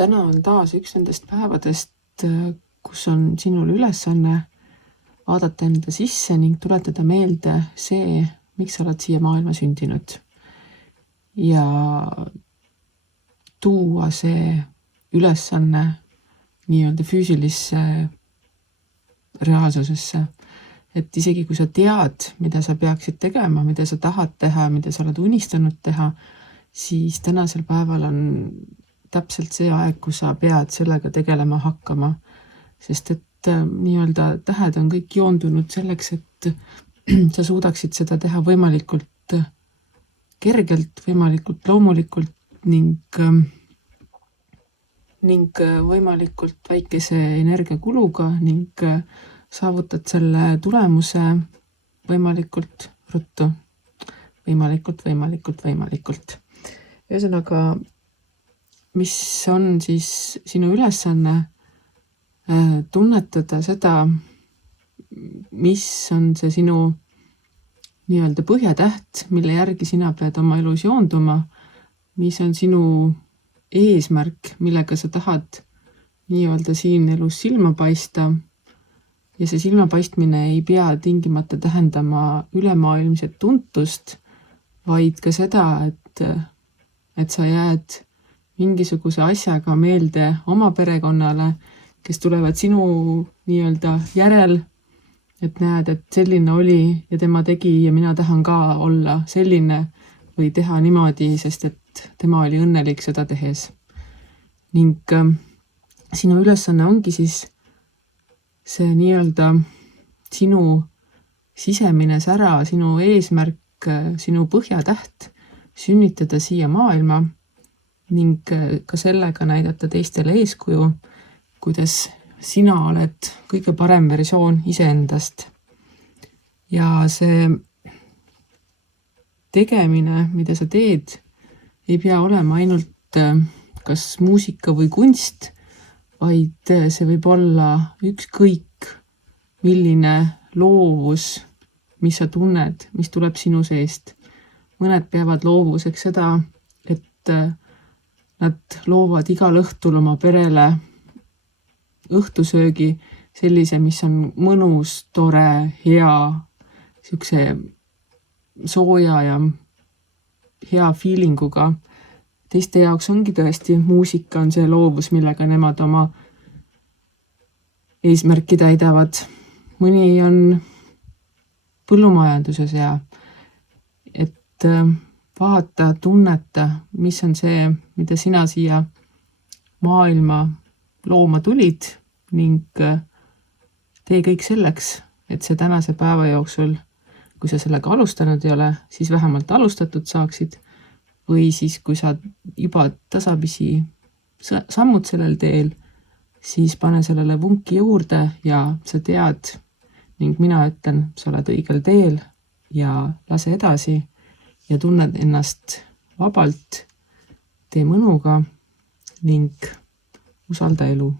täna on taas üks nendest päevadest, kus on sinul ülesanne vaadata enda sisse ning tuletada meelde see, miks sa oled siia maailma sündinud. Ja tuua see ülesanne nii-öelda füüsilisse reaalsusesse. Et isegi kui sa tead, mida sa peaksid tegema, mida sa tahad teha, mida sa oled unistanud teha, siis tänasel päeval on täpselt see aeg, kui sa pead sellega tegelema hakkama. Sest et nii-öelda tähed on kõik joondunud selleks, et sa suudaksid seda teha võimalikult kergelt, võimalikult loomulikult ning võimalikult väikese energiakuluga ning saavutad selle tulemuse võimalikult ruttu. Võimalikult. Ühesõnaga, mis on siis sinu ülesanne tunnetada seda, mis on see sinu nii-öelda põhjatäht, mille järgi sina pead oma elus joonduma, mis on sinu eesmärk, millega sa tahad nii-öelda siin elus silma paista. Ja see silmapaistmine ei pea tingimata tähendama ülemaailmset tuntust, vaid ka seda, et sa jääd mingisuguse asjaga meelde oma perekonnale, kes tulevad sinu nii-öelda järel, et näed, et selline oli ja tema tegi ja mina tahan ka olla selline või teha niimoodi, sest et tema oli õnnelik seda tehes. Ning sinu ülesanne ongi siis see nii-öelda sinu sisemine sära, sinu eesmärk, sinu põhjatäht sünnitada siia maailma ning ka sellega näidata teistele eeskuju, kuidas sina oled kõige parem versioon iseendast. Ja see tegemine, mida sa teed, ei pea olema ainult kas muusika või kunst, vaid see võib olla ükskõik milline loovus, mis sa tunned, mis tuleb sinu seest. Mõned peavad loovuseks seda, et nad loovad igal õhtul oma perele õhtusöögi sellise, mis on mõnus, tore, hea, siukse sooja ja hea feelinguga. Teiste jaoks ongi tõesti muusika on see loovus, millega nemad oma eesmärki täidavad. Mõni on põllumajanduses ja et vaata, tunneta, mis on see, mida sina siia maailma looma tulid ning tee kõik selleks, et see tänase päeva jooksul, kui sa sellega alustanud ei ole, siis vähemalt alustatud saaksid või siis, kui sa juba tasapisi sammud sellel teel, siis pane sellele vunki juurde ja sa tead ning mina ütlen, sa oled õigel teel ja lase edasi ja tunned ennast vabalt, tee mõnuga ning usalda elu.